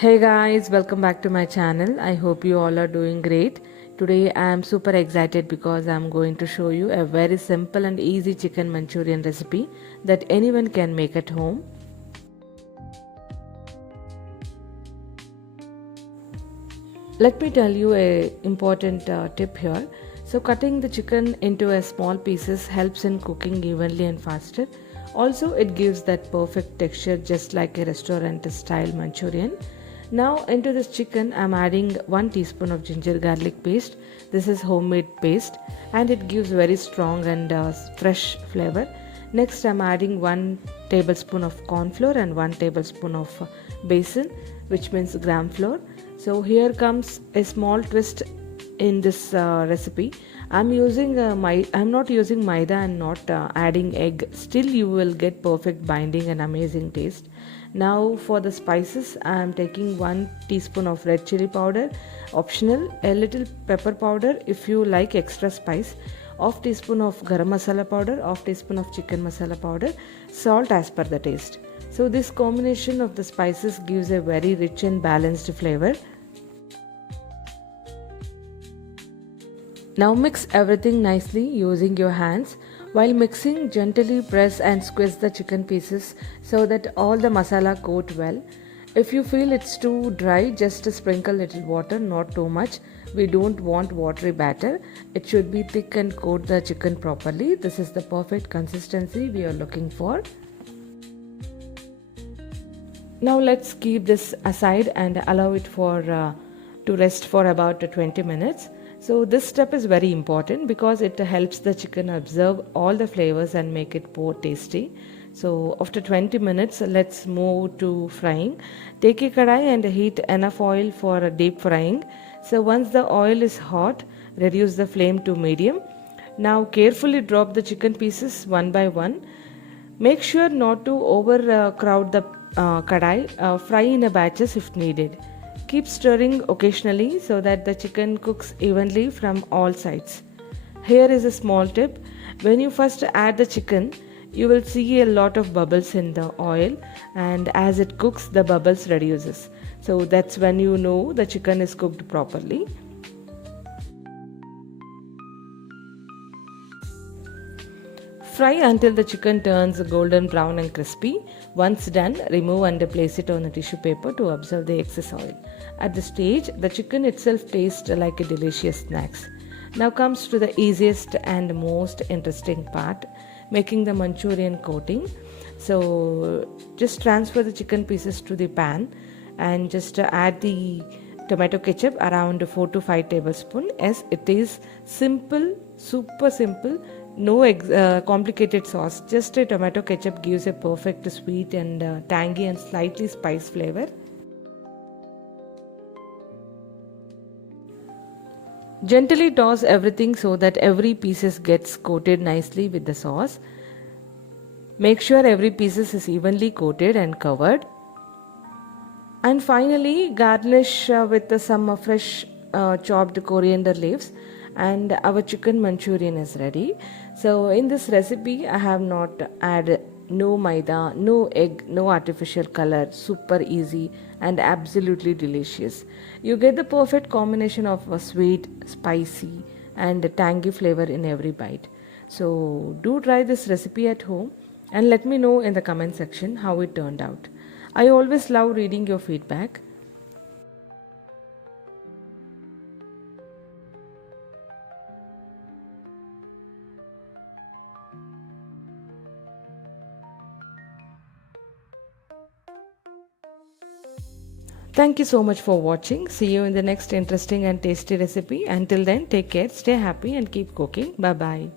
Hey guys, welcome back to my channel. I hope you all are doing great. Today I am super excited because I am going to show you a very simple and easy chicken Manchurian recipe that anyone can make at home. Let me tell you a important tip here. So cutting the chicken into a small pieces helps in cooking evenly and faster. Also it gives that perfect texture just like a restaurant style Manchurian. Now into this chicken I am adding 1 teaspoon of ginger garlic paste. This is homemade paste and it gives very strong and fresh flavor. Next I am adding 1 tablespoon of corn flour and 1 tablespoon of besan, which means gram flour. So here comes a small twist in this recipe. I'm not using maida and not adding egg. Still you will get perfect binding and amazing taste. Now for the spices, I am taking 1 teaspoon of red chilli powder, optional, a little pepper powder if you like extra spice, half teaspoon of garam masala powder, half teaspoon of chicken masala powder, salt as per the taste. So this combination of the spices gives a very rich and balanced flavor. Now mix everything nicely using your hands. While mixing, gently press and squeeze the chicken pieces so that all the masala coat well. If you feel it's too dry, just sprinkle little water, not too much. We don't want watery batter. It should be thick and coat the chicken properly. This is the perfect consistency we are looking for. Now let's keep this aside and allow it to rest for about 20 minutes. So this step is very important because it helps the chicken absorb all the flavors and make it more tasty. So after 20 minutes, let's move to frying. Take a kadai and heat enough oil for deep frying. So once the oil is hot, reduce the flame to medium. Now carefully drop the chicken pieces one by one. Make sure not to overcrowd the kadai. Fry in a batches if needed. Keep stirring occasionally so that the chicken cooks evenly from all sides. Here is a small tip. When you first add the chicken, you will see a lot of bubbles in the oil, and as it cooks the bubbles reduces. So that's when you know the chicken is cooked properly. Fry until the chicken turns golden brown and crispy. Once done, remove and place it on a tissue paper to absorb the excess oil. At this stage, the chicken itself tastes like a delicious snack. Now comes to the easiest and most interesting part, making the Manchurian coating. So just transfer the chicken pieces to the pan and just add the tomato ketchup around 4 to 5 tablespoons. Yes, it is simple, super simple. No complicated sauce, just a tomato ketchup gives a perfect sweet and tangy and slightly spice flavor. Gently toss everything so that every piece gets coated nicely with the sauce. Make sure every piece is evenly coated and covered. And finally garnish with some fresh chopped coriander leaves. And our chicken Manchurian is ready. So in this recipe I have not added no maida, no egg, no artificial color. Super easy and absolutely delicious. You get the perfect combination of a sweet, spicy and tangy flavor in every bite. So do try this recipe at home and let me know in the comment section how it turned out. I always love reading your feedback. Thank you so much for watching. See you in the next interesting and tasty recipe. Until then, take care, stay happy and keep cooking. Bye bye.